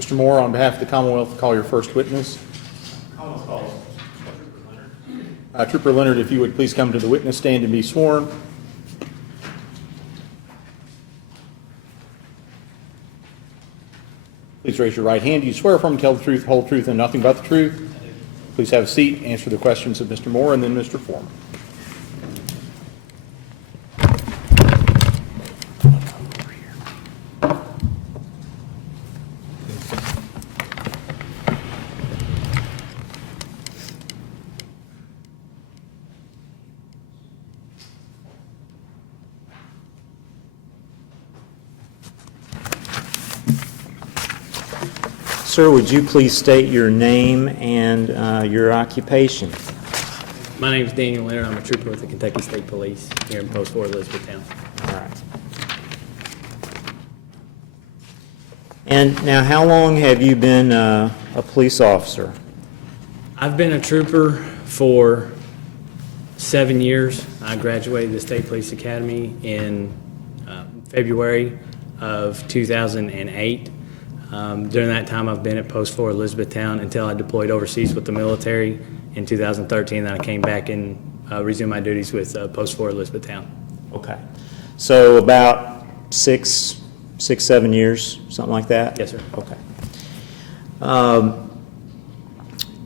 Mr. Moore, on behalf of the Commonwealth, call your first witness. Commonwealth calls Trooper Leonard. Trooper Leonard, if you would please come to the witness stand and be sworn. Please raise your right hand. Do you swear affirm to tell the truth, whole truth, and nothing but the truth? Please have a seat, answer the questions of Mr. Moore and then Mr. Forman. Sir, would you please state your name and your occupation? My name is Daniel Leonard. I'm a trooper with the Kentucky State Police here in Post 4, Elizabethtown. All right. And now, how long have you been a police officer? I've been a trooper for 7 years. I graduated the State Police Academy in February of 2008. During that time, I've been at Post 4, Elizabethtown, until I deployed overseas with the military in 2013. Then I came back and resumed my duties with Post 4, Elizabethtown. Okay. So about 7 years, something like that? Yes, sir. Okay.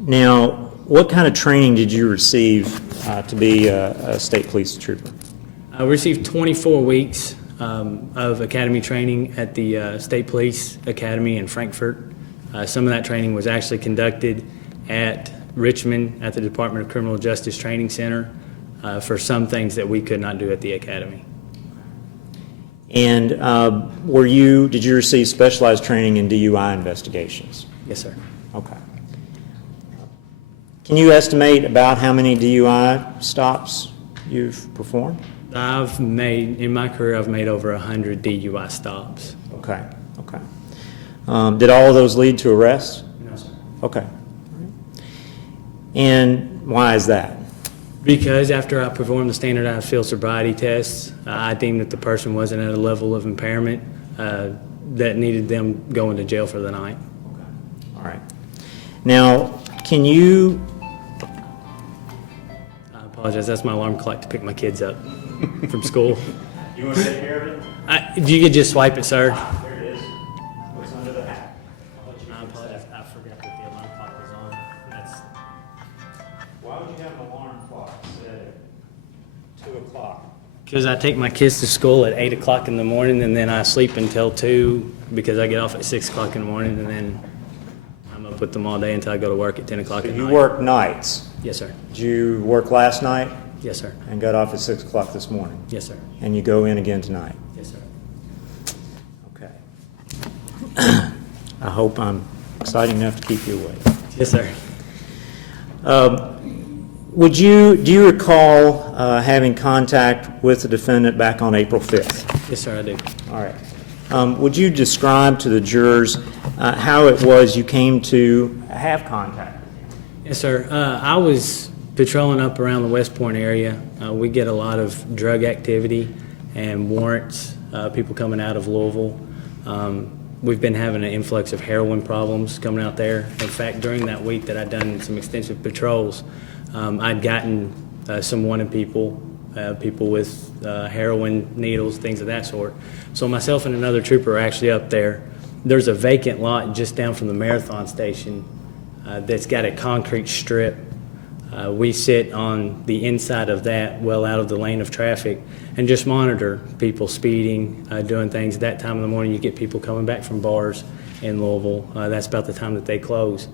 Now, what kind of training did you receive to be a state police trooper? I received 24 weeks of academy training at the State Police Academy in Frankfort. Some of that training was actually conducted at Richmond at the Department of Criminal Justice Training Center for some things that we could not do at the academy. And did you receive specialized training in DUI investigations? Yes, sir. Okay. Can you estimate about how many DUI stops you've performed? In my career, I've made over 100 DUI stops. Okay, okay. Did all of those lead to arrests? No, sir. Okay. And why is that? Because after I performed the standardized field sobriety tests, I deemed that the person wasn't at a level of impairment that needed them going to jail for the night. Okay. All right. Now, can you... I apologize. That's my alarm clock to pick my kids up from school. You want to take care of it? You could just swipe it, sir. There it is. What's under the hat? I apologize. I forgot that the alarm clock was on. Why would you have an alarm clock set at 2 o'clock? Because I take my kids to school at 8 o'clock in the morning, and then I sleep until 2 because I get off at 6 o'clock in the morning, and then I'm up with them all day until I go to work at 10 o'clock at night. You work nights. Yes, sir. Did you work last night Yes, sir. and got off at 6 o'clock this morning? Yes, sir. And you go in again tonight? Yes, sir. Okay. I hope I'm exciting enough to keep you awake. Yes, sir. Do you recall having contact with the defendant back on April 5th? Yes, sir, I do. All right. Would you describe to the jurors how it was you came to have contact with him? Yes, sir. I was patrolling up around the West Point area. We get a lot of drug activity and warrants, people coming out of Louisville. We've been having an influx of heroin problems coming out there. In fact, during that week that I'd done some extensive patrols, I'd gotten some wanted people, people with heroin needles, things of that sort. So myself and another trooper are actually up there. There's a vacant lot just down from the marathon station that's got a concrete strip. We sit on the inside of that, well out of the lane of traffic, and just monitor people speeding, doing things. At that time of the morning, you get people coming back from bars in Louisville. That's about the time that they close.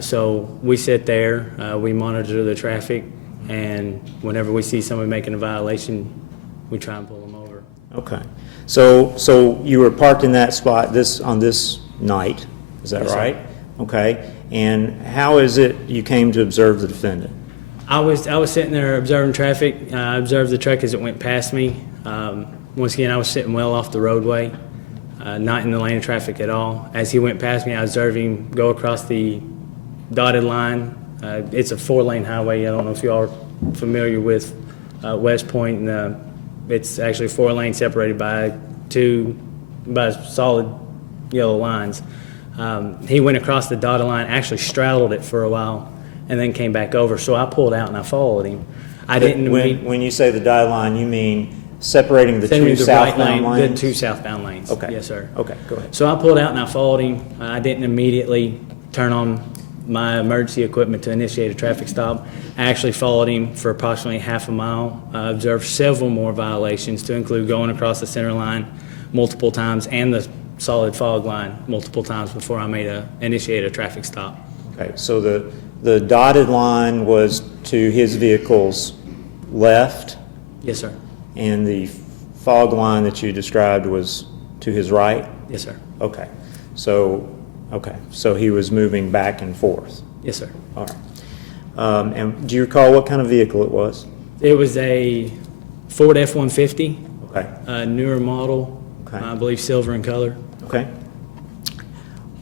So we sit there, we monitor the traffic, and whenever we see somebody making a violation, we try and pull them over. Okay. So you were parked in that spot on this night, is that Yes, right? sir. Okay. And how is it you came to observe the defendant? I was sitting there observing traffic. I observed the truck as it went past me. Once again, I was sitting well off the roadway, not in the lane of traffic at all. As he went past me, I observed him go across the dotted line. It's a 4-lane highway. I don't know if you all are familiar with West Point. And, it's actually 4 lanes separated by solid yellow lines. He went across the dotted line, actually straddled it for a while, and then came back over. So I pulled out and I followed him. I didn't When you say the dotted line, you mean separating the two southbound lanes? The two southbound lanes. Okay. Yes, sir. Okay, go ahead. So I pulled out and I followed him. I didn't immediately turn on my emergency equipment to initiate a traffic stop. I actually followed him for approximately half a mile. I observed several more violations, to include going across the center line multiple times and the solid fog line multiple times before I initiated a traffic stop. Okay, so the dotted line was to his vehicle's left, Yes, sir. and the fog line that you described was to his right? Yes, sir. Okay, so he was moving back and forth. Yes, sir. All right. And do you recall what kind of vehicle it was? It was a Ford F-150, Okay, a newer model, Okay. I believe silver in color. okay.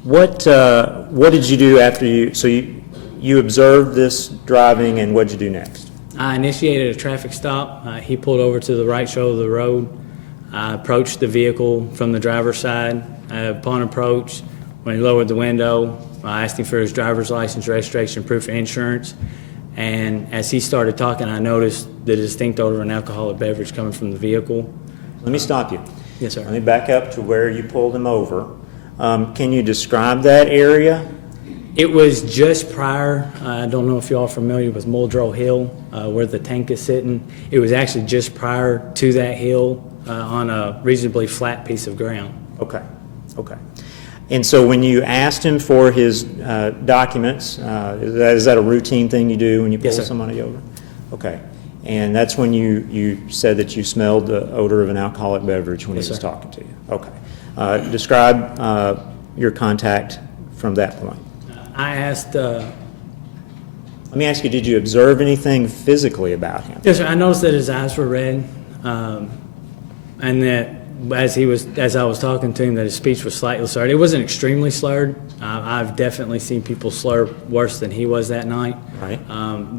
What did you do after you observed this driving, and what did you do next? I initiated a traffic stop. He pulled over to the right shoulder of the road. I approached the vehicle from the driver's side. Upon approach, when he lowered the window, I asked him for his driver's license, registration, proof of insurance. And as he started talking, I noticed the distinct odor of an alcoholic beverage coming from the vehicle. Let me stop you. Yes, sir. Let me back up to where you pulled him over. Can you describe that area? It was just prior, I don't know if you all are familiar with Muldrow Hill, where the tank is sitting. It was actually just prior to that hill on a reasonably flat piece of ground. Okay, okay. And so when you asked him for his documents, is that a routine thing you do when you pull Yes, sir. somebody over? Okay. And that's when you said that you smelled the odor of an alcoholic beverage when Yes, he was sir. talking to you? Okay. Describe your contact from that point. I asked, Let me ask you, did you observe anything physically about him? yes, sir, I noticed that his eyes were red, and that as I was talking to him, that his speech was slightly slurred. It wasn't extremely slurred. I've definitely seen people slur worse than he was that night. Right.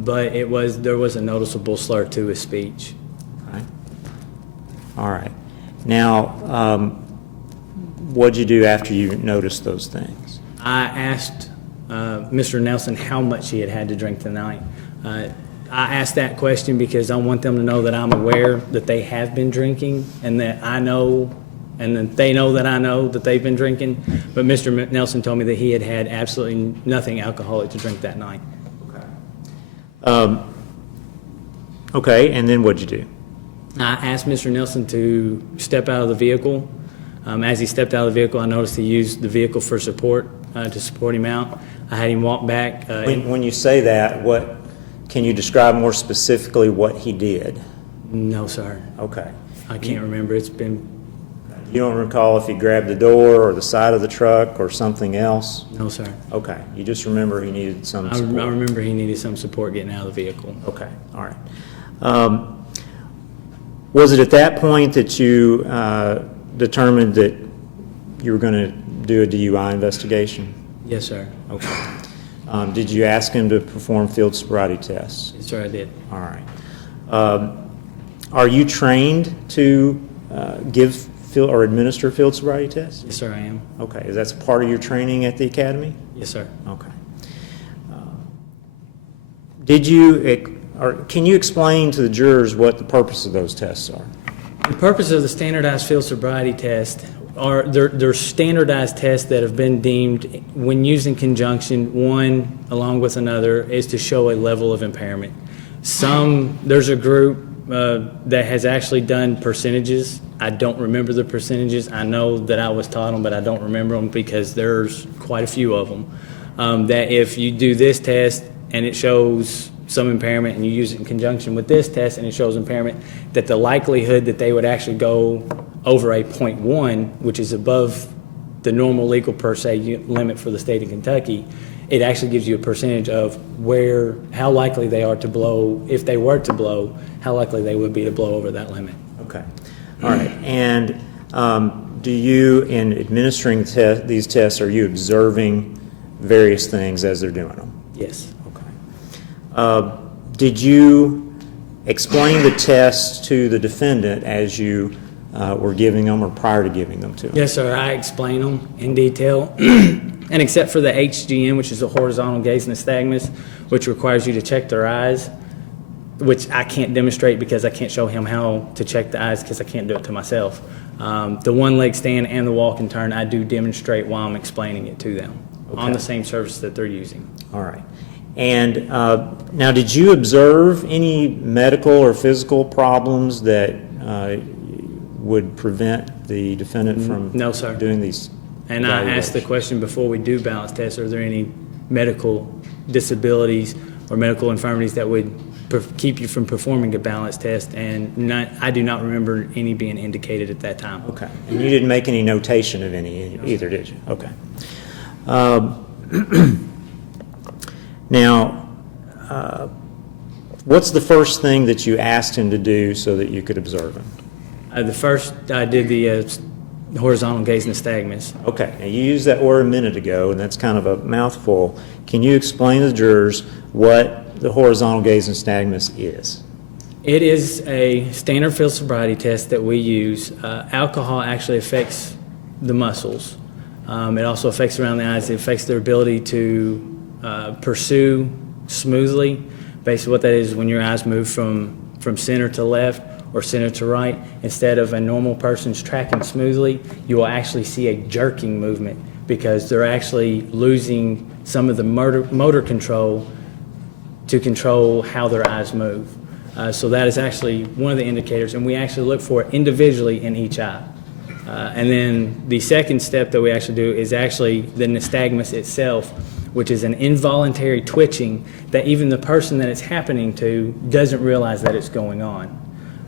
But there was a noticeable slur to his speech. Okay. All right. Now, what'd you do after you noticed those things? I asked Mr. Nelson how much he had had to drink tonight. I asked that question because I want them to know that I'm aware that they have been drinking, and that I know, and that they know that I know that they've been drinking. But Mr. Nelson told me that he had had absolutely nothing alcoholic to drink that night. Okay, and then what'd you do? I asked Mr. Nelson to step out of the vehicle. As he stepped out of the vehicle, I noticed he used the vehicle for support, to support him out. I had him walk back. When you say that, can you describe more specifically what he did? No, sir. Okay. I can't remember. It's been, You don't recall if he grabbed the door or the side of the truck or something else? no, sir. Okay, you just remember he needed some I support? remember he needed some support getting out of the vehicle. Okay, all right. Was it at that point that you determined that you were going to do a DUI investigation? Yes, sir. Okay. Did you ask him to perform field sobriety tests? Yes, sir, I did. All right. Are you trained to give field or administer field sobriety tests? Yes, sir, I am. Okay, is that part of your training at the academy? Yes, sir. Okay. Did you, or can you explain to the jurors what the purpose of those tests are? The purpose of the standardized field sobriety test are, they're standardized tests that have been deemed, when used in conjunction, one along with another, is to show a level of impairment. There's a group that has actually done percentages. I don't remember the percentages. I know that I was taught them, but I don't remember them because there's quite a few of them. That if you do this test and it shows some impairment, and you use it in conjunction with this test and it shows impairment, that the likelihood that they would actually go over a 0.1, which is above the normal legal per se limit for the state of Kentucky, it actually gives you a percentage of how likely they are to blow, if they were to blow, how likely they would be to blow over that limit. Okay. All right. And do you, in administering these tests, are you observing various things as they're doing them? Yes. Okay. Did you explain the test to the defendant as you were giving them or prior to giving them to him? Yes, sir. I explain them in detail. And except for the HGN, which is a horizontal gaze nystagmus, which requires you to check their eyes, which I can't demonstrate because I can't show him how to check the eyes because I can't do it to myself. The one leg stand and the walk and turn, I do demonstrate while I'm explaining it to them on the same surface that they're using. All right. And now, did you observe any medical or physical problems that would prevent the defendant from No, sir. doing these? And I asked the evaluations? question before we do balance tests, are there any medical disabilities or medical infirmities that would keep you from performing a balance test? And I do not remember any being indicated at that time. Okay. And you didn't make any notation of any either, did you? Okay. Now, what's the first thing that you asked him to do so that you could observe him? The first, I did the horizontal gaze nystagmus. Okay. Now, you used that word a minute ago, and that's kind of a mouthful. Can you explain to the jurors what the horizontal gaze nystagmus is? It is a standard field sobriety test that we use. Alcohol actually affects the muscles. It also affects around the eyes. It affects their ability to pursue smoothly. Basically what that is when your eyes move from center to left or center to right, instead of a normal person's tracking smoothly, you will actually see a jerking movement because they're actually losing some of the motor control to control how their eyes move. So that is actually one of the indicators, and we actually look for it individually in each eye. And then the second step that we actually do is actually the nystagmus itself, which is an involuntary twitching that even the person that it's happening to doesn't realize that it's going on.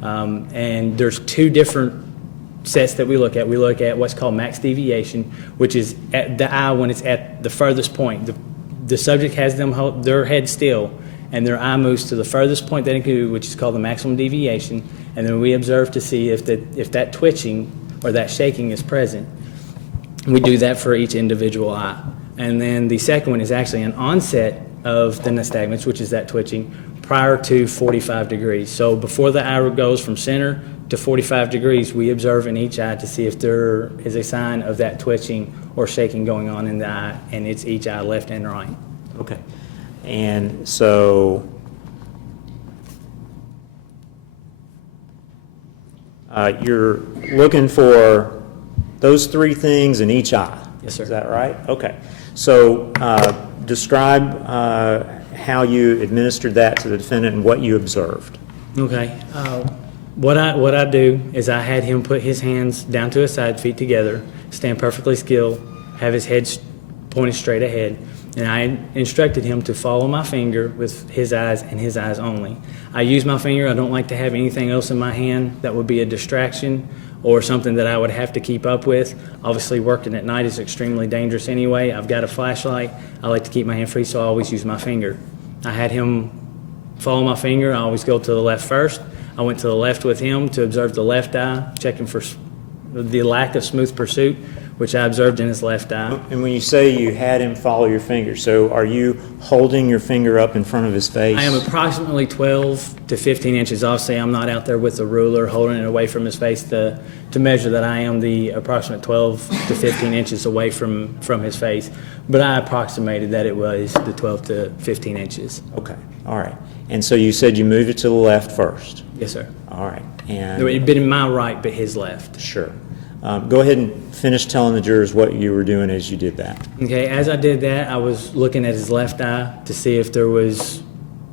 And there's two different sets that we look at. We look at what's called max deviation, which is at the eye when it's at the furthest point. The subject has their head still, and their eye moves to the furthest point that it can do, which is called the maximum deviation. And then we observe to see if that twitching or that shaking is present. We do that for each individual eye. And then the second one is actually an onset of the nystagmus, which is that twitching, prior to 45 degrees. So before the eye goes from center to 45 degrees, we observe in each eye to see if there is a sign of that twitching or shaking going on in the eye, and it's each eye, left and right. Okay. And so you're looking for those three things in each eye? Yes, sir. Is that right? Okay. So describe how you administered that to the defendant and what you observed. Okay. What I do is I had him put his hands down to his side, feet together, stand perfectly still, have his head pointed straight ahead, and I instructed him to follow my finger with his eyes and his eyes only. I use my finger. I don't like to have anything else in my hand that would be a distraction or something that I would have to keep up with. Obviously, working at night is extremely dangerous anyway. I've got a flashlight. I like to keep my hand free, so I always use my finger. I had him follow my finger. I always go to the left first. I went to the left with him to observe the left eye, checking for the lack of smooth pursuit, which I observed in his left eye. And when you say you had him follow your finger, so are you holding your finger up in front of his face? I am approximately 12 to 15 inches. Obviously, I'm not out there with a ruler holding it away from his face to measure that. I am the approximate 12 to 15 inches away from his face, but I approximated that it was the 12 to 15 inches. Okay. All right. And so you said you moved it to the left first. Yes, sir. All right. And It had been my right, but his left. sure. Go ahead and finish telling the jurors what you were doing as you did that. Okay, as I did that, I was looking at his left eye to see if there was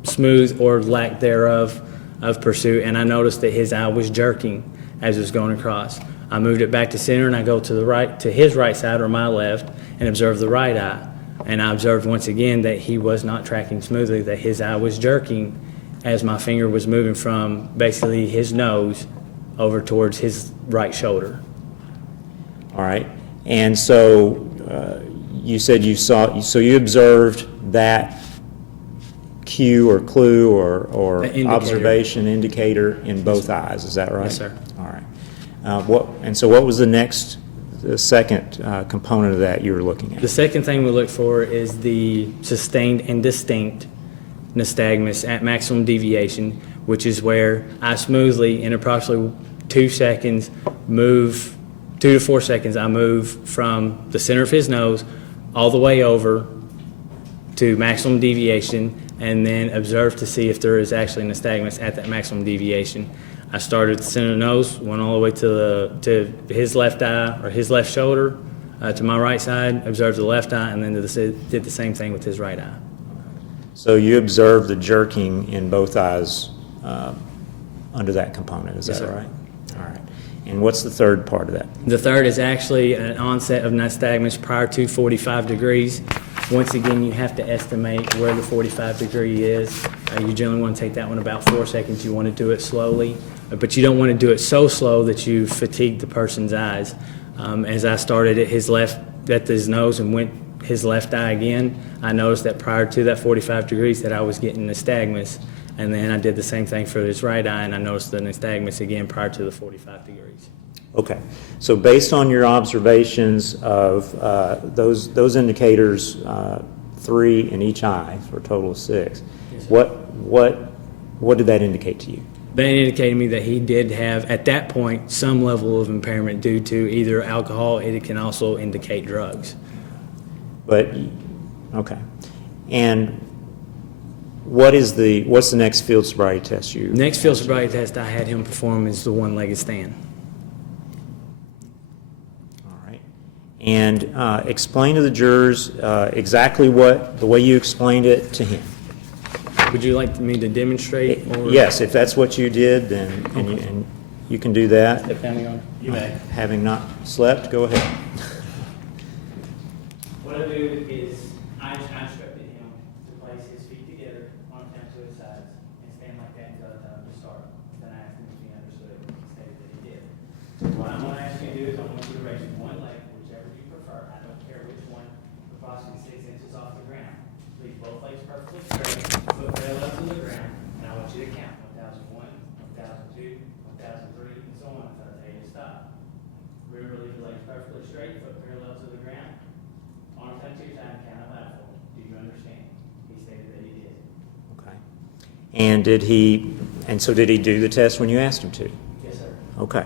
smooth or lack thereof of pursuit, and I noticed that his eye was jerking as it was going across. I moved it back to center, and I go to the right, to his right side or my left, and observe the right eye. And I observed once again that he was not tracking smoothly, that his eye was jerking as my finger was moving from basically his nose over towards his right shoulder. All right. And so you said you saw, so you observed that cue or clue or Indicator. observation indicator in both eyes. Is that right? Yes, sir. All right. And so what was the second component of that you were looking The at? second thing we look for is the sustained and distinct nystagmus at maximum deviation, which is where I smoothly, in approximately 2 seconds, 2 to 4 seconds, I move from the center of his nose all the way over to maximum deviation, and then observe to see if there is actually an nystagmus at that maximum deviation. I started at the center of the nose, went all the way to his left eye or his left shoulder, to my right side, observed the left eye, and then did the same thing with his right eye. So you observed the jerking in both eyes under that component, is Yes, that sir. right? All right. And what's the third part of that? The third is actually an onset of nystagmus prior to 45 degrees. Once again, you have to estimate where the 45 degree is. You generally want to take that one about 4 seconds. You want to do it slowly, but you don't want to do it so slow that you fatigue the person's eyes. As I started at his nose and went his left eye again, I noticed that prior to that 45 degrees that I was getting nystagmus, and then I did the same thing for his right eye, and I noticed the nystagmus again prior to the 45 degrees. Okay. So based on your observations of those indicators, 3 in each eye for a total of 6, Yes, sir. what did that indicate to you? That indicated to me that he did have, at that point, some level of impairment due to either alcohol. It can also indicate drugs. But, okay. And what's the next field sobriety test you? Next field sobriety test I had him perform is the one-legged stand. All right. And explain to the jurors exactly the way you explained it to him. Would you like me to demonstrate? Or Yes, if that's what you did, then and you can do that. Depending on. You may. Having not slept, go ahead. What I do is I instructed him to place his feet together, arms down to his sides, and stand like that until I tell him to start. Then I asked him if he understood. He stated that he did. What I'm going to ask you to do is I want you to raise one leg, whichever you prefer. I don't care which one, approximately 6 inches off the ground. Leave both legs perfectly straight, foot parallel to the ground, and I want you to count 1,001, 1,002, 1,003, and so on until I tell you to stop. Remember, leave the legs perfectly straight, foot parallel to the ground. Arms down to your side and count out loud for me. Do you understand? He stated that he did. Okay. And so did he do the test when you asked him to? Yes, sir. Okay.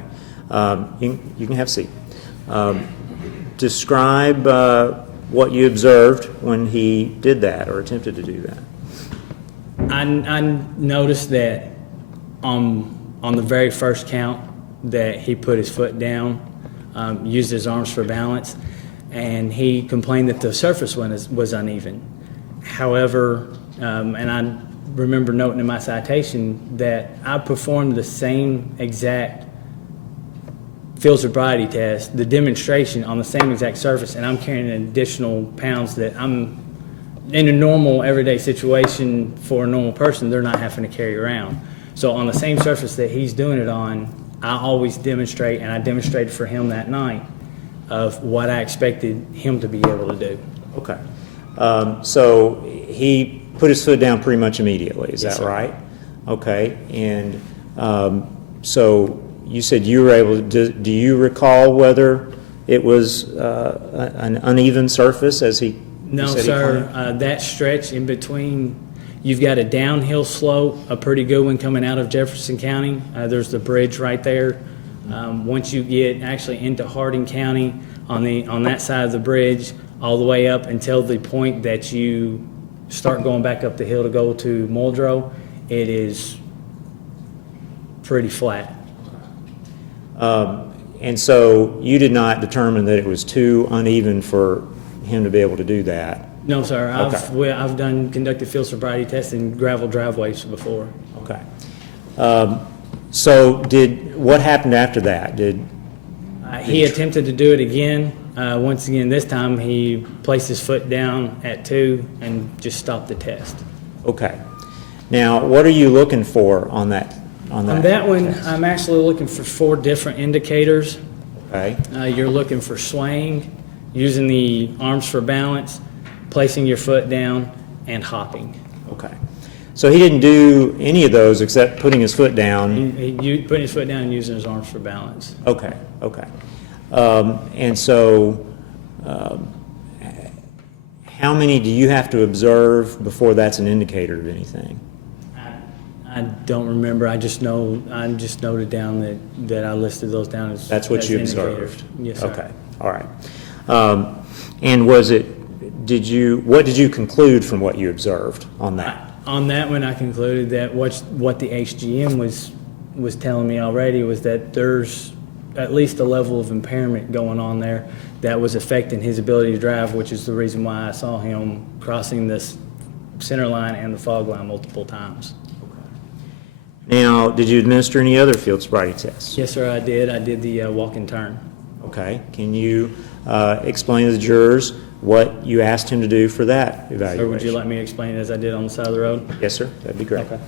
You can have a seat. Describe what you observed when he did that or attempted to do that. I noticed that on the very first count that he put his foot down, used his arms for balance, and he complained that the surface was uneven. However, and I remember noting in my citation that I performed the same exact field sobriety test, the demonstration on the same exact surface, and I'm carrying an additional pounds that I'm in a normal everyday situation for a normal person, they're not having to carry around. So on the same surface that he's doing it on, I always demonstrate, and I demonstrated for him that night of what I expected him to be able to do. Okay. So he put his foot down pretty much immediately, is Yes, that sir. right? Okay. And so you said you were able to, do you recall whether it was an uneven surface as he No, said he sir. claimed? That stretch in between, you've got a downhill slope, a pretty good one coming out of Jefferson County. There's the bridge right there. Once you get actually into Hardin County, on that side of the bridge, all the way up until the point that you start going back up the hill to go to Muldrow, it is pretty flat. And so you did not determine that it was too uneven for him to be able to do that? No, sir. Okay. I've conducted field sobriety tests in gravel driveways before. Okay. So what happened after that? He attempted to do it again. Once again, this time he placed his foot down at 2 and just stopped the test. Okay. Now, what are you looking for on that? On that one, test? I'm actually looking for 4 different indicators. Okay. You're looking for swaying, using the arms for balance, placing your foot down, and hopping. Okay. So he didn't do any of those except putting his foot down. Putting his foot down and using his arms for balance. Okay. Okay. And so, how many do you have to observe before that's an indicator of anything? I don't remember. I just noted down that I listed those down as That's what as you indicators. observed? Yes, sir. Okay. All right. And was it what did you conclude from what you observed on that? On that one, I concluded that what the HGM was telling me already was that there's at least a level of impairment going on there that was affecting his ability to drive, which is the reason why I saw him crossing this center line and the fog line multiple times. Now, did you administer any other field sobriety tests? Yes, sir, I did. I did the walk and turn. Okay. Can you explain to the jurors what you asked him to do for that evaluation? Or would you like me to explain it as I did on the side of the road? Yes, sir. That'd be great. Okay.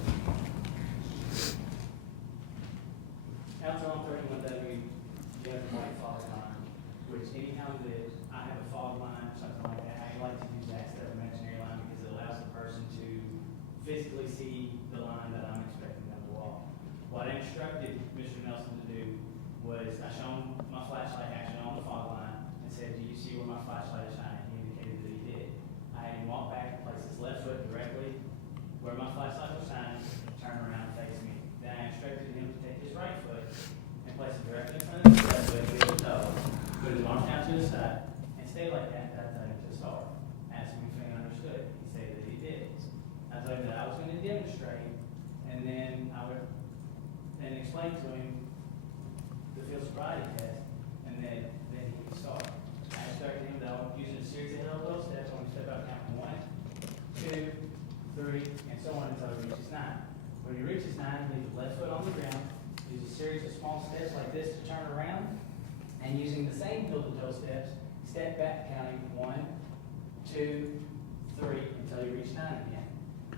Council on 31W, you have a white fog line, which anytime that I have a fog line or something like that, I like to use that instead of imaginary line because it allows the person to physically see the line that I'm expecting them to walk. What I instructed Mr. Nelson to do was I shone my flashlight action on the fog line and said, "Do you see where my flashlight is shining?" He indicated that he did. I had him walk back and place his left foot directly where my flashlight was shining, turn around and face me. Then I instructed him to take his right foot and place it directly in front of his left foot, heel to toe, put his arms down to his side, and stay like that to start. Asked him if he understood. He said that he did. I told him that I was going to demonstrate, and then I would then explain to him the field sobriety test, and then he could start. I instructed him that I was using a series of elbow steps when we step out counting 1, 2, 3, and so on until he reaches 9. When he reaches 9, leave the left foot on the ground, use a series of small steps like this to turn around, and using the same heel-to-toe steps, step back counting 1, 2, 3 until you reach 9 again.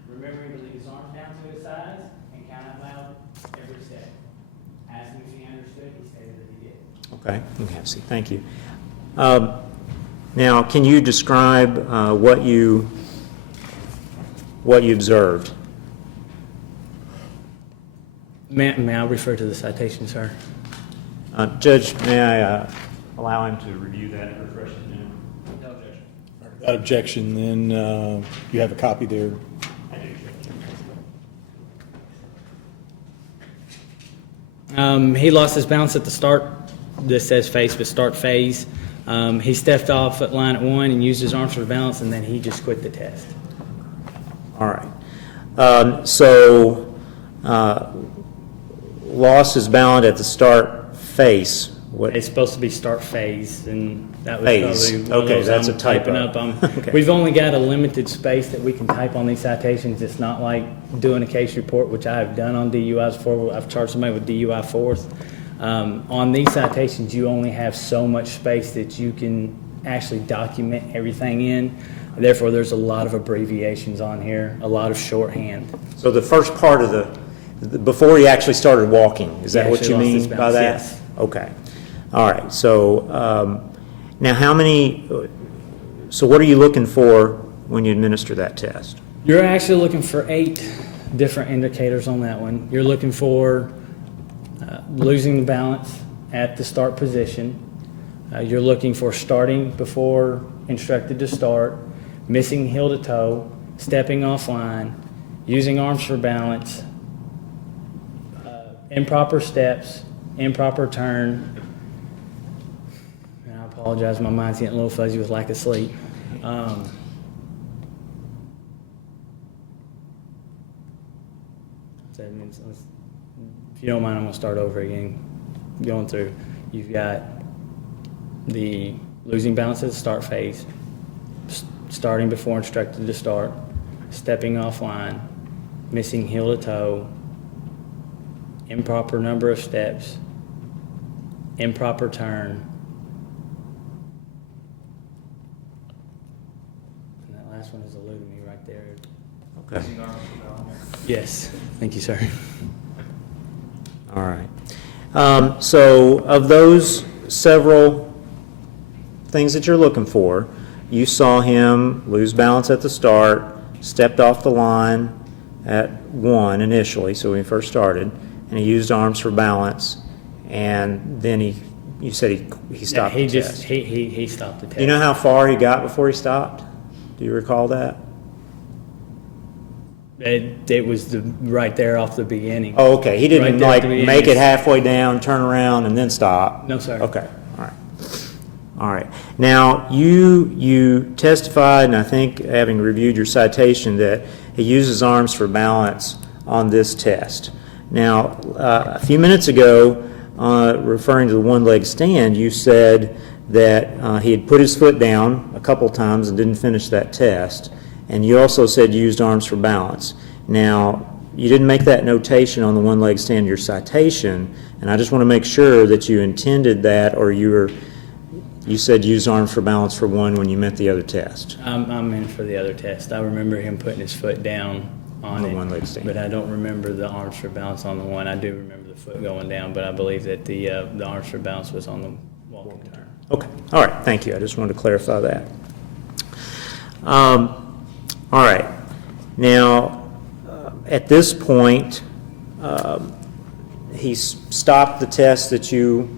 Remembering to leave his arms down to his sides and count out loud every step. Asked him if he understood, he stated that he did. Okay. Okay. See, thank you. Now, can you describe what you observed? May I refer to the citation, sir? Judge, may I allow him to review that and refresh his memory? No objection. Without objection, then you have a copy there. I do. He lost his balance at the start. This says face, but start phase. He stepped off at line at 1 and used his arms for balance, and then he just quit the test. All right. Lost his balance at the start face. What? It's supposed to be start phase, and that was Phase. probably one of Okay, those that's I'm a typo. typing up. Okay. We've only got a limited space that we can type on these citations. It's not like doing a case report, which I have done on DUIs before. I've charged somebody with DUI fourth. On these citations, you only have so much space that you can actually document everything in. Therefore, there's a lot of abbreviations on here, a lot of shorthand. So the first part of before he actually started walking, is that He what actually you lost his mean by balance, that? yes. Okay. All right. So now so what are you looking for when you administer that test? You're actually looking for 8 different indicators on that one. You're looking for losing the balance at the start position. You're looking for starting before instructed to start, missing heel to toe, stepping offline, using arms for balance, improper steps, improper turn. And I apologize, my mind's getting a little fuzzy with lack of sleep. If you don't mind, I'm going to start over again. Going through, you've got the losing balance at the start phase, starting before instructed to start, stepping offline, missing heel to toe, improper number of steps, improper turn, and that last one is eluding me right there. Okay. Yes, thank you, sir. All right. So of those several things that you're looking for, you saw him lose balance at the start, stepped off the line at 1 initially, so when he first started, and he used arms for balance, and then you said he stopped he the just test. he stopped the test. Do you know how far he got before he stopped? Do you recall that? It was right there off the beginning. Oh, okay. He didn't Right there at like the beginning. make it halfway down, turn around, and then stop. No, sir. Okay. All right. All right. Now, you testified, and I think having reviewed your citation, that he used his arms for balance on this test. Now, a few minutes ago, referring to the one-leg stand, you said that he had put his foot down a couple times and didn't finish that test, and you also said you used arms for balance. Now, you didn't make that notation on the one-leg stand in your citation, and I just want to make sure that you intended that, or you said use arms for balance for one when you meant the other test. I'm in for the other test. I remember him putting his foot down on The it, one-leg stand. but I don't remember the arms for balance on the one. I do remember the foot going down, but I believe that the arms for balance was on the walk and turn. Okay. All right. Thank you. I just wanted to clarify that. All right. Now, at this point, he stopped the test that you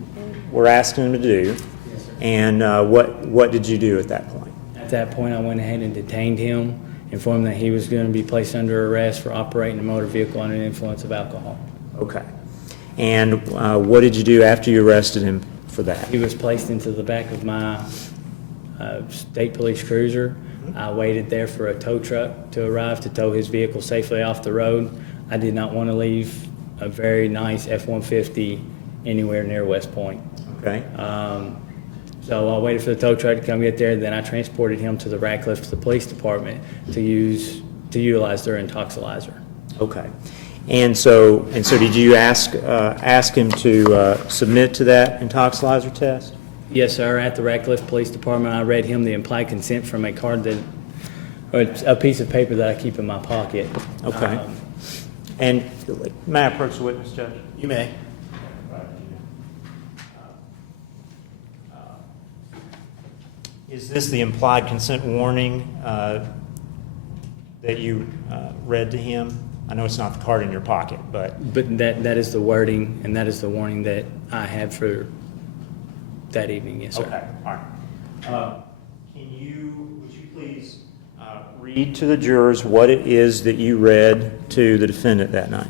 were asking him to do. Yes, sir. And what did you do at that point? At that point, I went ahead and detained him, informed him that he was going to be placed under arrest for operating a motor vehicle under the influence of alcohol. Okay. And what did you do after you arrested him for that? He was placed into the back of my state police cruiser. I waited there for a tow truck to arrive to tow his vehicle safely off the road. I did not want to leave a very nice F-150 anywhere near West Point. Okay. So I waited for the tow truck to come get there. Then I transported him to the Radcliffe to the police department to utilize their intoxilizer. Okay. And so did you ask him to submit to that intoxilizer test? Yes, sir. At the Radcliffe Police Department, I read him the implied consent from a card or a piece of paper that I keep in my pocket. Okay. And may I approach the witness, Judge? You may. Is this the implied consent warning that you read to him? I know it's not the card in your pocket, but... But that is the wording, and that is the warning that I had for that evening, yes, sir. Okay, all right. Would you please read to the jurors what it is that you read to the defendant that night?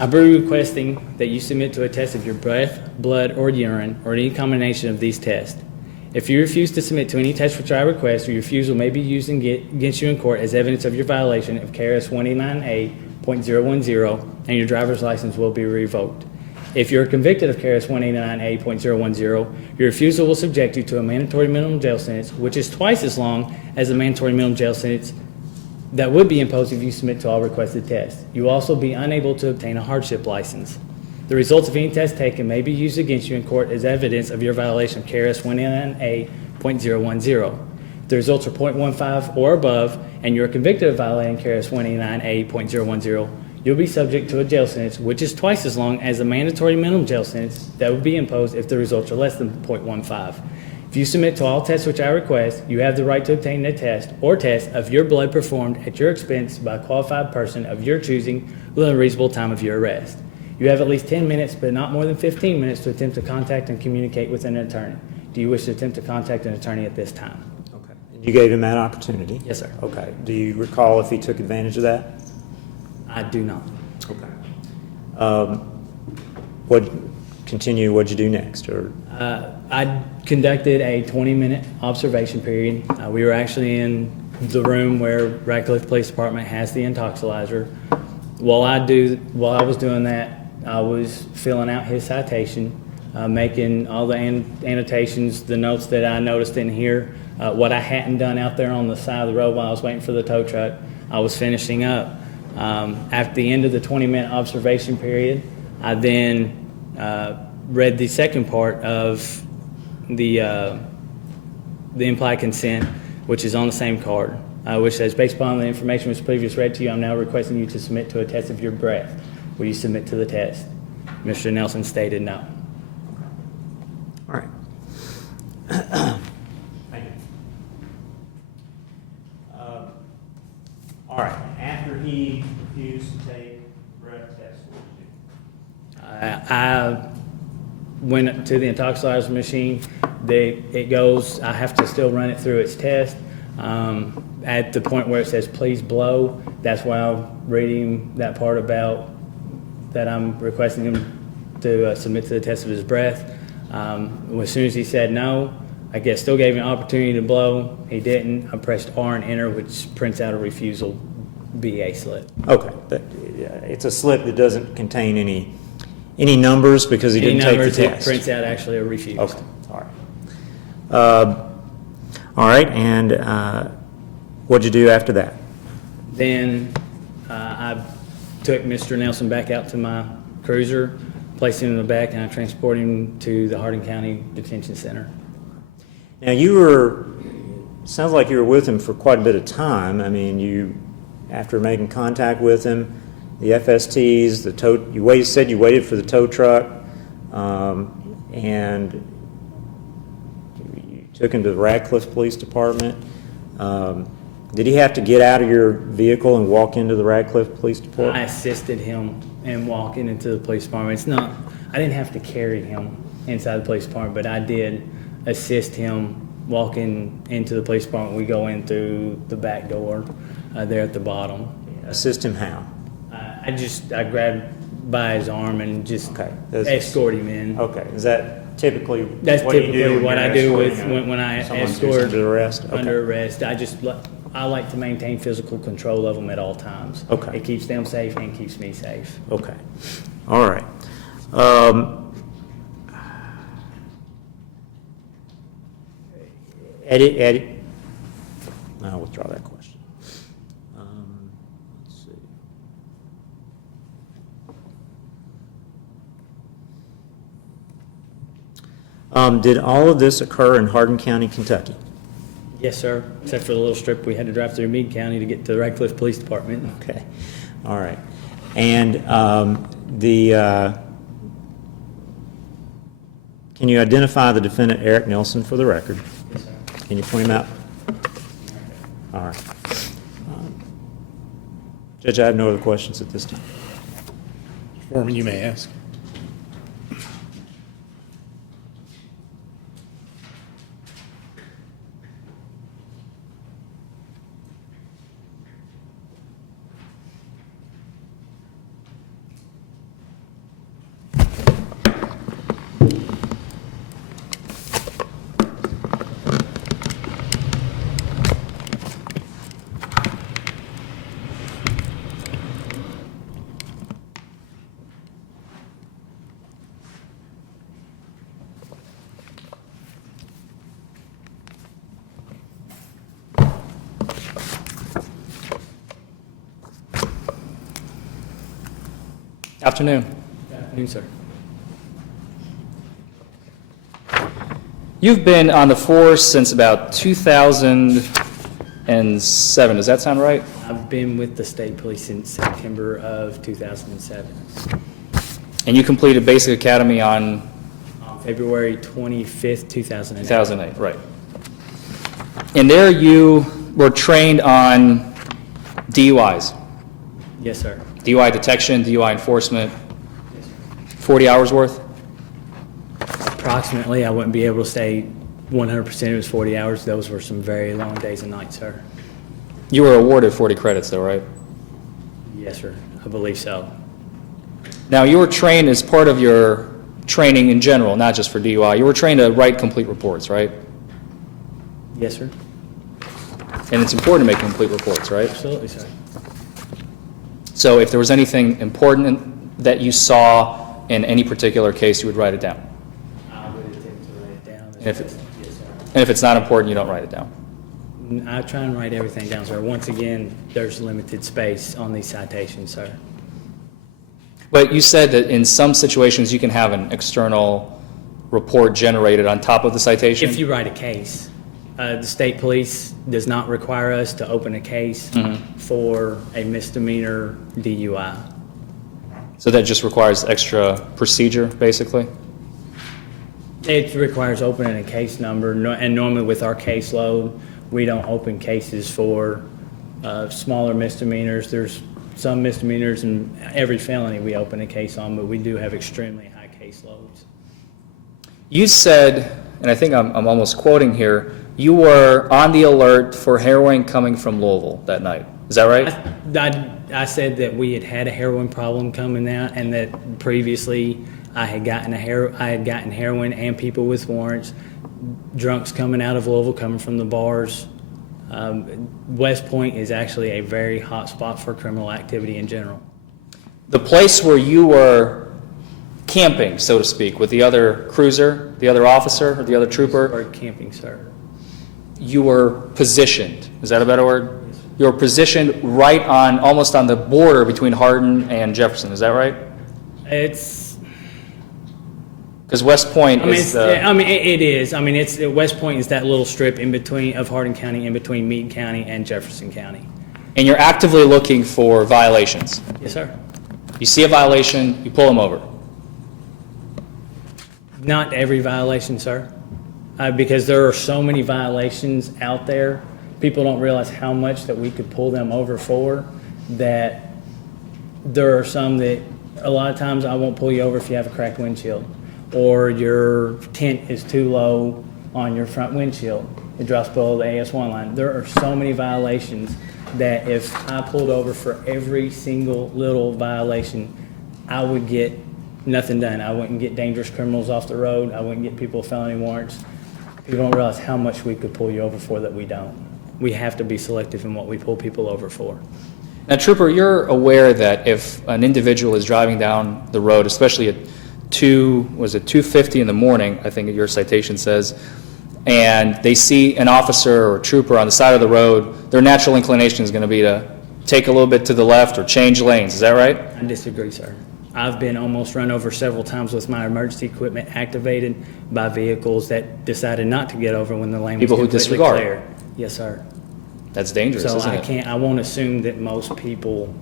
I be requesting that you submit to a test of your breath, blood, or urine, or any combination of these tests. If you refuse to submit to any test which I request, your refusal may be used against you in court as evidence of your violation of KRS 189A.010, and your driver's license will be revoked. If you're convicted of KRS 189A.010, your refusal will subject you to a mandatory minimum jail sentence, which is twice as long as the mandatory minimum jail sentence that would be imposed if you submit to all requested tests. You will also be unable to obtain a hardship license. The results of any test taken may be used against you in court as evidence of your violation of KRS 189A.010. If the results are .15 or above, and you're convicted of violating KRS 189A.010, you'll be subject to a jail sentence, which is twice as long as the mandatory minimum jail sentence that would be imposed if the results are less than .15. If you submit to all tests which I request, you have the right to obtain a test or tests of your blood performed at your expense by a qualified person of your choosing within a reasonable time of your arrest. You have at least 10 minutes, but not more than 15 minutes, to attempt to contact and communicate with an attorney. Do you wish to attempt to contact an attorney at this time? Okay. And you gave him that opportunity? Yes, sir. Okay. Do you recall if he took advantage of that? I do not. Okay. What'd you do next? Or I conducted a 20-minute observation period. We were actually in the room where Radcliffe Police Department has the intoxilizer. While I was doing that, I was filling out his citation, making all the annotations, the notes that I noticed in here, what I hadn't done out there on the side of the road while I was waiting for the tow truck, I was finishing up. At the end of the 20-minute observation period, I then read the second part of the implied consent, which is on the same card, which says, based upon the information which previously read to you, I'm now requesting you to submit to a test of your breath. Will you submit to the test? Mr. Nelson stated no. all right. Thank you. All right. After he refused to take the breath test, what did you do? I went to the intoxilizer machine. I have to still run it through its test. At the point where it says please blow, that's why I'm reading that part about that I'm requesting him to submit to the test of his breath. As soon as he said no, I guess still gave him an opportunity to blow. He didn't. I pressed R and enter, which prints out a refusal BA slip. Okay, it's a slip that doesn't contain any numbers because he Any didn't take numbers, the it test. prints out actually a refuse. Okay, all right. All right, and what'd you do after that? Then I took Mr. Nelson back out to my cruiser, placed him in the back, and I transported him to the Hardin County Detention Center. Now sounds like you were with him for quite a bit of time. I mean, after making contact with him, the FSTs, said you waited for the tow truck, and you took him to the Radcliffe Police Department. Did he have to get out of your vehicle and walk into the Radcliffe Police I Department? assisted him in walking into the police department. I didn't have to carry him inside the police department, but I did assist him walking into the police department. We go in through the back door there at the bottom. Assist him how? I grabbed by his arm and just Okay. escort him in. Okay, is that typically That's what you do typically what I do you're with escorting when I someone who's escort under arrest? Okay. under arrest. I like to maintain physical control of them at all times. Okay. It keeps them safe and keeps me safe. Okay, all right. Eddie, I'll withdraw that question. Let's see. Did all of this occur in Hardin County, Kentucky? Yes, sir. Except for the little strip we had to drive through Meade County to get to the Radcliffe Police Department. Okay, all right. And can you identify the defendant, Eric Nelson, for the record? Yes, sir. Can you point him out? All right. Judge, I have no other questions at this time. Foreman, you may ask. Afternoon. Good afternoon, sir. You've been on the force since about 2007. Does that sound right? I've been with the state police since September of 2007. And you completed basic academy on On February 25th, 2008. 2008, right? And there you were trained on DUIs, Yes, sir. DUI detection, DUI enforcement, 40 hours worth? Approximately, I wouldn't be able to say 100% it was 40 hours. Those were some very long days and nights, sir. You were awarded 40 credits though, right? Yes, sir. I believe so. Now, you were trained as part of your training in general, not just for DUI. You were trained to write complete reports, right? Yes, sir. And it's important to make complete reports, right? Absolutely, sir. So if there was anything important that you saw in any particular case, you would write it down. I would attempt to write it down. If Yes, sir. And if it's not important, you don't write it down. I try and write everything down, sir. Once again, there's limited space on these citations, sir. But you said that in some situations you can have an external report generated on top of the citation? If you write a case, the state police does not require us to open a case for a misdemeanor DUI. So that just requires extra procedure, basically? It requires opening a case number, and normally with our caseload, we don't open cases for smaller misdemeanors. There's some misdemeanors and every felony we open a case on, but we do have extremely high caseloads. You said, and I think I'm almost quoting here, you were on the alert for heroin coming from Louisville that night. Is that right? I said that we had had a heroin problem coming out and that previously I had gotten heroin and people with warrants, drunks coming out of Louisville, coming from the bars. West Point is actually a very hot spot for criminal activity in general. The place where you were camping, so to speak, with the other cruiser, the other officer, or the other trooper, Or camping, sir. you were positioned. Is that a better word? You were positioned right on, almost on the border between Hardin and Jefferson. Is that right? It's, Because West Point I mean, is the... it is. I mean, West Point is that little strip in between of Hardin County, in between Meade County and Jefferson County. And you're actively looking for violations. Yes, sir. You see a violation, you pull them over. Not every violation, sir, because there are so many violations out there. People don't realize how much that we could pull them over for, that there are some that a lot of times I won't pull you over if you have a cracked windshield, or your tint is too low on your front windshield. It drops below the AS1 line. There are so many violations that if I pulled over for every single little violation, I would get nothing done. I wouldn't get dangerous criminals off the road. I wouldn't get people with felony warrants. People don't realize how much we could pull you over for that we don't. We have to be selective in what we pull people over for. Now, Trooper, you're aware that if an individual is driving down the road, especially at 2:50 in the morning, I think your citation says, and they see an officer or a trooper on the side of the road, their natural inclination is going to be to take a little bit to the left or change lanes. Is that right? I disagree, sir. I've been almost run over several times with my emergency equipment activated by vehicles that decided not to get over when the lane was People who completely disregard. clear. Yes, sir. That's dangerous, So isn't it? I won't assume that most people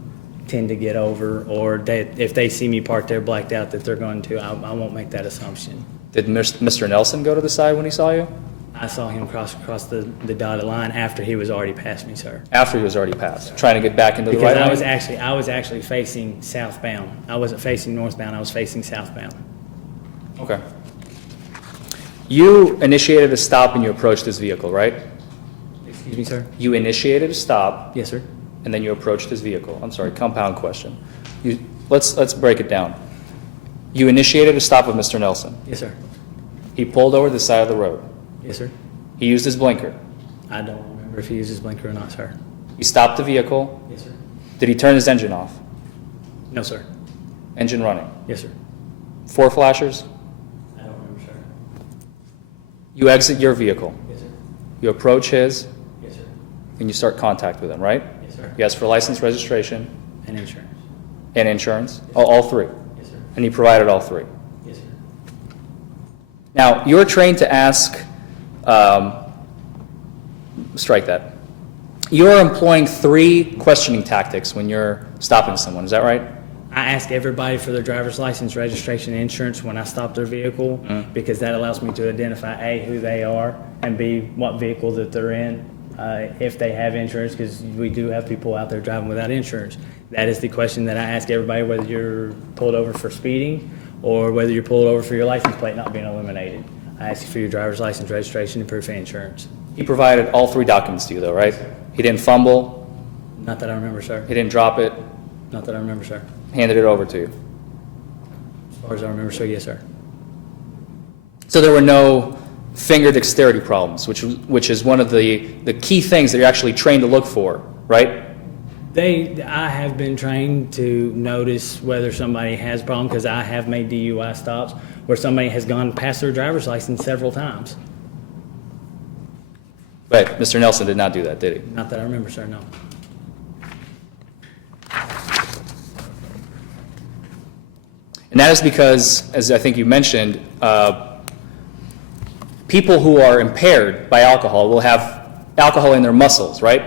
tend to get over, or that if they see me parked there blacked out that they're going to. I won't make that assumption. Did Mr. Nelson go to the side when he saw you? I saw him cross the dotted line after he was already past me, sir. After he was already passed, trying to get back into the Because right I lane? was actually facing southbound. I wasn't facing northbound, I was facing southbound. Okay. You initiated a stop and you approached his vehicle, right? Excuse me, sir? You initiated a stop Yes, sir. and then you approached his vehicle. I'm sorry, compound question. Let's break it down. You initiated a stop with Mr. Nelson. Yes, sir. He pulled over the side of the road. Yes, sir. He used his blinker. I don't remember if he uses blinker or not, sir. He stopped the vehicle. Yes, sir. Did he turn his engine off? No, sir. Engine running. Yes, sir. 4 flashers. I don't remember, sir. You exit your vehicle. Yes, sir. You approach his Yes, sir. and you start contact with him, right? Yes, sir. You ask for license, registration, And insurance. and insurance. All 3. Yes, sir. And he provided all 3. Yes, sir. Now, you're trained to ask, strike that. You're employing 3 questioning tactics when you're stopping someone, is that right? I ask everybody for their driver's license, registration, and insurance when I stop their vehicle, because that allows me to identify A, who they are, and B, what vehicle that they're in, if they have insurance, because we do have people out there driving without insurance. That is the question that I ask everybody, whether you're pulled over for speeding or whether you're pulled over for your license plate not being eliminated. I ask you for your driver's license, registration, and proof of insurance. He provided all 3 documents to you, though, right? He didn't fumble, Not that I remember, sir. he didn't drop it, Not that I remember, sir. handed it over to you. As far as I remember, sir, yes, sir. So there were no finger dexterity problems, which is one of the key things that you're actually trained to look for, right? I have been trained to notice whether somebody has a problem, because I have made DUI stops where somebody has gone past their driver's license several times. But Mr. Nelson did not do that, did he? Not that I remember, sir, no. And that is because, as I think you mentioned, people who are impaired by alcohol will have alcohol in their muscles, right?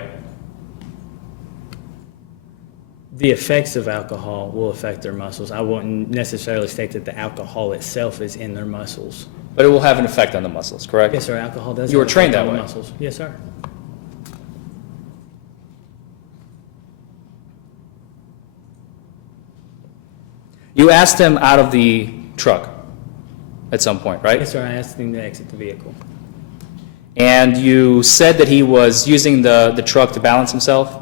The effects of alcohol will affect their muscles. I wouldn't necessarily state that the alcohol itself is in their muscles. But it will have an effect on the muscles, correct? Yes, sir, alcohol does. You were have an trained effect that on the way. muscles. Yes, sir. You asked him out of the truck at some point, right? Yes, sir, I asked him to exit the vehicle. And you said that he was using the truck to balance himself?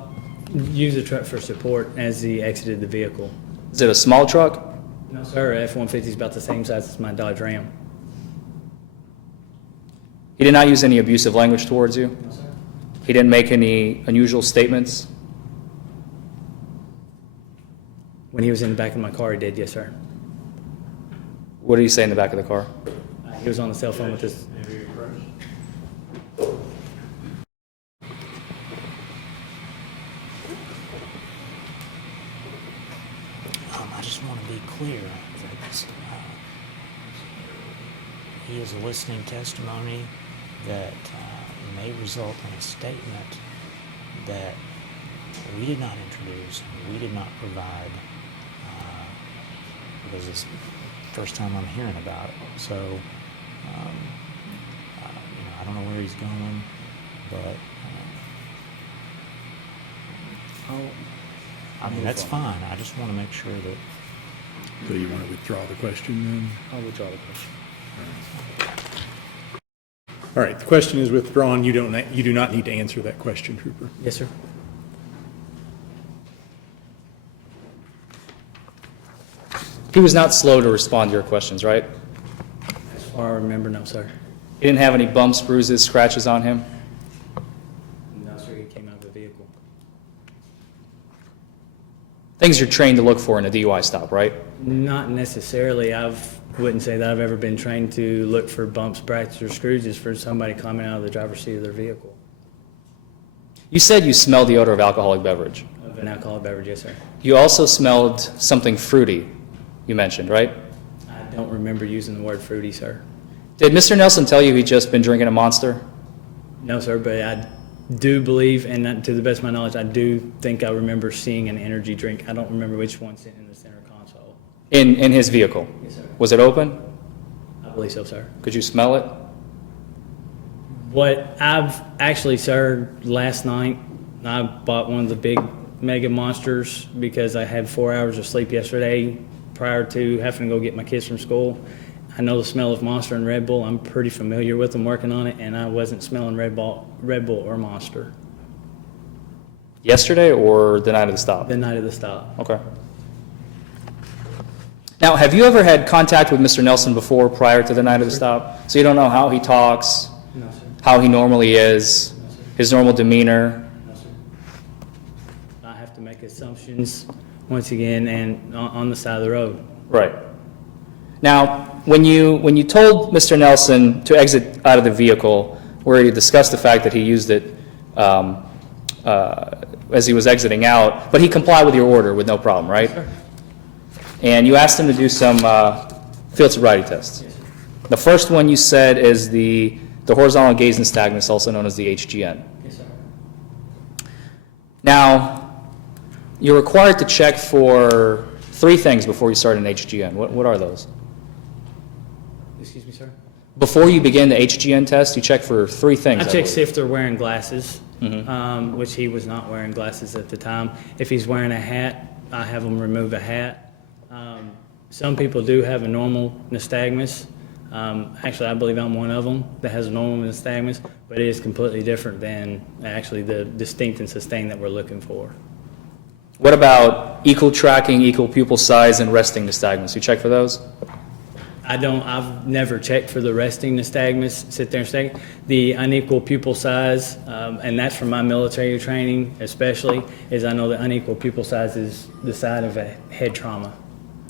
Use the truck for support as he exited the vehicle. Is it a small truck? No, sir, F-150 is about the same size as my Dodge Ram. He did not use any abusive language towards you? No, sir. He didn't make any unusual statements? When he was in the back of my car, he did, yes, sir. What did he say in the back of the car? He was on the cell phone with his... I just want to be clear that he is eliciting testimony that may result in a statement that we did not introduce, we did not provide, because it's the first time I'm hearing about it. So, I don't know where he's going, but I mean, that's fine. I just want to make sure that. So you want to withdraw the question then? I'll withdraw the question. All right, the question is withdrawn. You do not need to answer that question, Trooper. Yes, sir. He was not slow to respond to your questions, right? As far as I remember, no, sir. He didn't have any bumps, bruises, scratches on him? No, sir, he came out of the vehicle. Things you're trained to look for in a DUI stop, right? Not necessarily. Wouldn't say that I've ever been trained to look for bumps, scratches, or scratches for somebody climbing out of the driver's seat of their vehicle. You said you smelled the odor of alcoholic beverage. Of an alcoholic beverage, yes, sir. You also smelled something fruity, you mentioned, right? I don't remember using the word fruity, sir. Did Mr. Nelson tell you he'd just been drinking a Monster? No, sir, but I do believe, and to the best of my knowledge, I do think I remember seeing an energy drink. I don't remember which one sitting in the center console. In his vehicle? Yes, sir. Was it open? I believe so, sir. Could you smell it? What I've actually, sir, last night, I bought one of the big Mega Monsters because I had 4 hours of sleep yesterday prior to having to go get my kids from school. I know the smell of Monster and Red Bull. I'm pretty familiar with them working on it, and I wasn't smelling Red Bull or Monster Yesterday or the night of the stop? the night of the stop. Okay. Now, have you ever had contact with Mr. Nelson before, prior to the night of the stop? So you don't know how he talks, No, sir. how he normally is, No, sir. his normal demeanor? No, sir. I have to make assumptions once again and on the side of the road. Right. Now, when you told Mr. Nelson to exit out of the vehicle, where you discussed the fact that he used it as he was exiting out, but he complied with your order with no problem, right? Sir. And you asked him to do some field sobriety tests. Yes, sir. The first one you said is the horizontal gaze nystagmus, also known as the HGN. Yes, sir. Now, you're required to check for 3 things before you start an HGN. What are those? Excuse me, sir? Before you begin the HGN test, you check for 3 things. I check believe. see if they're wearing glasses, Mm-hmm. which he was not wearing glasses at the time. If he's wearing a hat, I have him remove a hat. Some people do have a normal nystagmus. Actually, I believe I'm one of them that has a normal nystagmus, but it is completely different than actually the distinct and sustained that we're looking for. What about equal tracking, equal pupil size, and resting nystagmus? You check for those? I've never checked for the resting nystagmus, sit there and stay. The unequal pupil size, and that's from my military training especially, is I know the unequal pupil size is the side of a head trauma,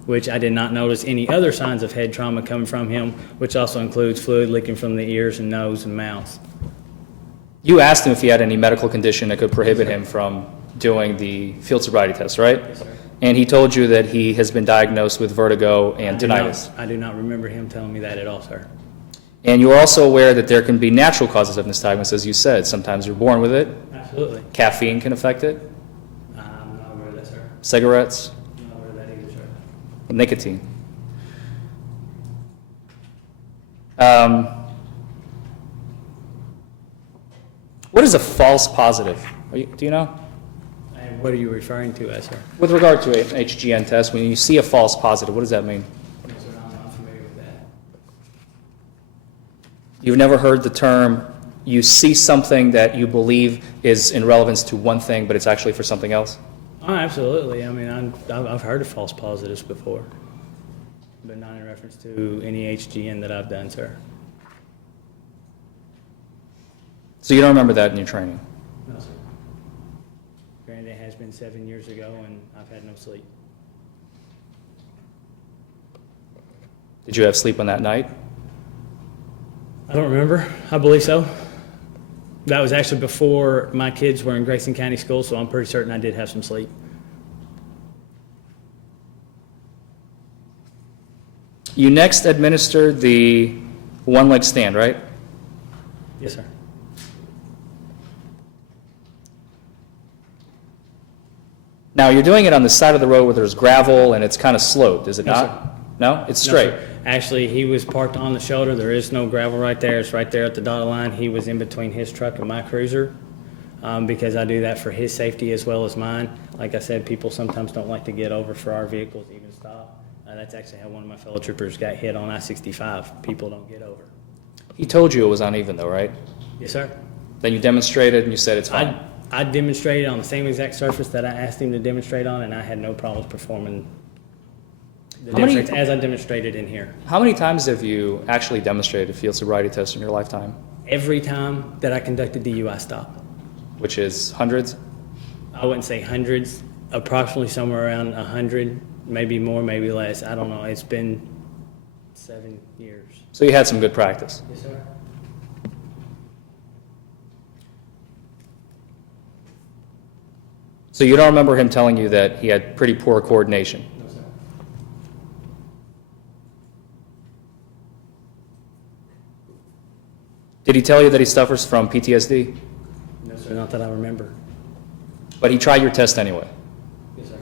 which I did not notice any other signs of head trauma coming from him, which also includes fluid leaking from the ears and nose and mouth. You asked him if he had any medical condition that could prohibit him from doing the field sobriety test, right? Yes, sir. And he told you that he has been diagnosed with vertigo and tinnitus. I do not remember him telling me that at all, sir. And you are also aware that there can be natural causes of nystagmus, as you said. Sometimes you're born with it. Absolutely. Caffeine can affect it. I'm not aware of that, sir. Cigarettes, I'm not aware of that either, sir. nicotine. What is a false positive? Do you know? And what are you referring to as, sir? With regard to an HGN test, when you see a false positive, what does that mean? No, sir, I'm not familiar with that. You've never heard the term, you see something that you believe is in relevance to one thing, but it's actually for something else? Oh, absolutely. I mean, I've heard of false positives before. but not in reference to any HGN that I've done, sir. So you don't remember that in your training? No, sir. Granted, it has been 7 years ago, and I've had no sleep. Did you have sleep on that night? I don't remember. I believe so. That was actually before my kids were in Grayson County School, so I'm pretty certain I did have some sleep. You next administered the one-leg stand, right? Yes, sir. Now, you're doing it on the side of the road where there's gravel and it's kind of sloped, is it No, not? sir. No? It's No, straight? sir. Actually, he was parked on the shoulder. There is no gravel right there. It's right there at the dotted line. He was in between his truck and my cruiser because I do that for his safety as well as mine. Like I said, people sometimes don't like to get over for our vehicles, even stop. That's actually how one of my fellow troopers got hit on I-65. People don't get over. He told you it was uneven though, right? Yes, sir. Then you demonstrated and you said it's fine. I demonstrated on the same exact surface that I asked him to demonstrate on, and I had no problems performing the How many- demonstrations as I demonstrated in here. How many times have you actually demonstrated a field sobriety test in your lifetime? Every time that I conduct a DUI stop. Which is hundreds? I wouldn't say hundreds, approximately somewhere around 100, maybe more, maybe less. I don't know. It's been 7 years. So you had some good practice. Yes, sir. So you don't remember him telling you that he had pretty poor coordination? No, sir. Did he tell you that he suffers from PTSD? No, sir. Not that I remember. But he tried your test anyway. Yes, sir.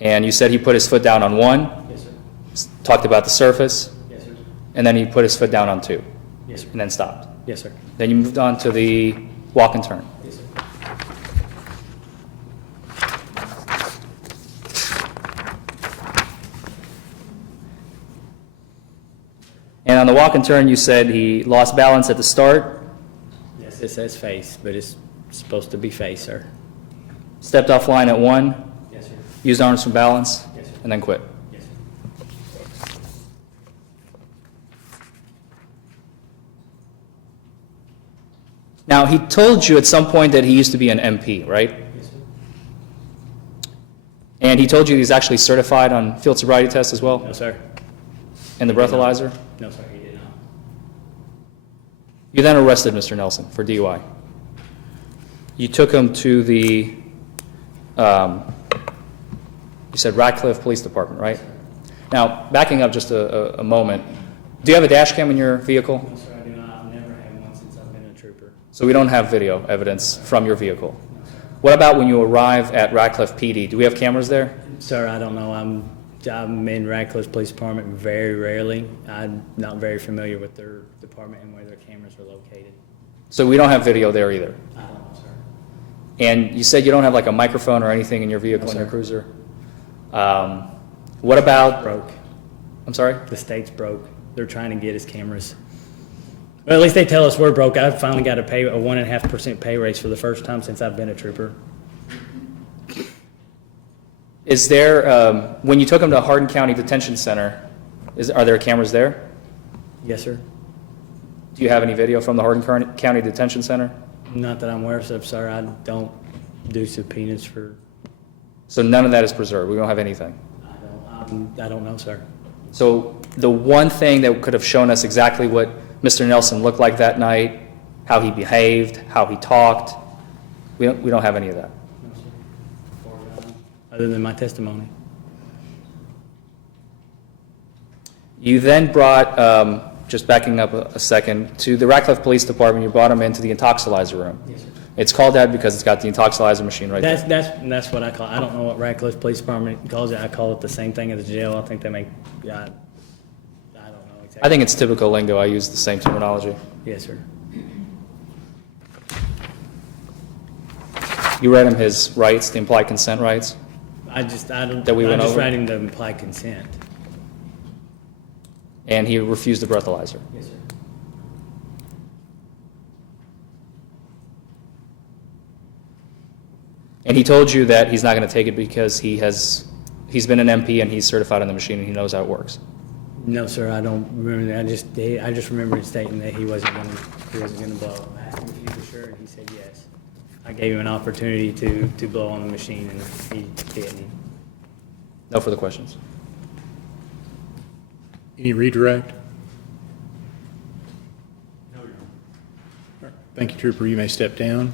And you said he put his foot down on one, Yes, sir. talked about the surface, Yes, sir. and then he put his foot down on two, Yes, sir. and then stopped. Yes, sir. Then you moved on to the walk and turn. Yes, sir. And on the walk and turn, you said he lost balance at the start, Yes, it says face, but it's supposed to be face, sir. stepped off line at one, Yes, sir. used arms for balance, Yes, sir. and then quit. Yes, sir. Now, he told you at some point that he used to be an MP, right? Yes, sir. And he told you he's actually certified on field sobriety tests as well, No, sir. and the breathalyzer? No, sir, he did not. You then arrested Mr. Nelson for DUI. You took him to the, you said Radcliffe Police Department, right? Now, backing up just a moment, do you have a dash cam in your vehicle? No, sir, I do not. I've never had one since I've been a trooper. So we don't have video evidence from your vehicle. What about when you arrive at Radcliffe PD? Do we have cameras there? Sir, I don't know. I'm in Radcliffe Police Department very rarely. I'm not very familiar with their department and where their cameras are located. So we don't have video there either. I don't know, sir. And you said you don't have like a microphone or anything in your vehicle, No, in your sir. cruiser. What about, Broke. I'm sorry? The state's broke. They're trying to get us cameras. Well, at least they tell us we're broke. I finally got a 1.5% pay raise for the first time since I've been a trooper. Is there, when you took him to Hardin County Detention Center, are there cameras there? Yes, sir. Do you have any video from the Hardin County Detention Center? Not that I'm aware of, sir. I don't do subpoenas for. So none of that is preserved. We don't have anything. I don't know, sir. So the one thing that could have shown us exactly what Mr. Nelson looked like that night, how he behaved, how he talked, we don't have any of that. No, sir. Other than my testimony. You then brought, just backing up a second, to the Radcliffe Police Department, you brought him into the intoxilizer room. Yes, sir. It's called that because it's got the intoxilizer machine right there. That's what I call it. I don't know what Radcliffe Police Department calls it. I call it the same thing as the jail. I think they make, I don't know exactly. I think it's typical lingo. I use the same terminology. Yes, sir. You read him his rights, the implied consent rights? I don't. That we went I'm just over? writing the implied consent. And he refused the breathalyzer. Yes, sir. And he told you that he's not going to take it because he has he's been an MP and he's certified on the machine and he knows how it works. No, sir, I don't remember that. I just remember him stating that he wasn't gonna blow. I asked him if he was sure, and he said yes. I gave him an opportunity to blow on the machine, and he didn't. No further questions. Any redirect? No, Your Honor. Thank you, Trooper. You may step down.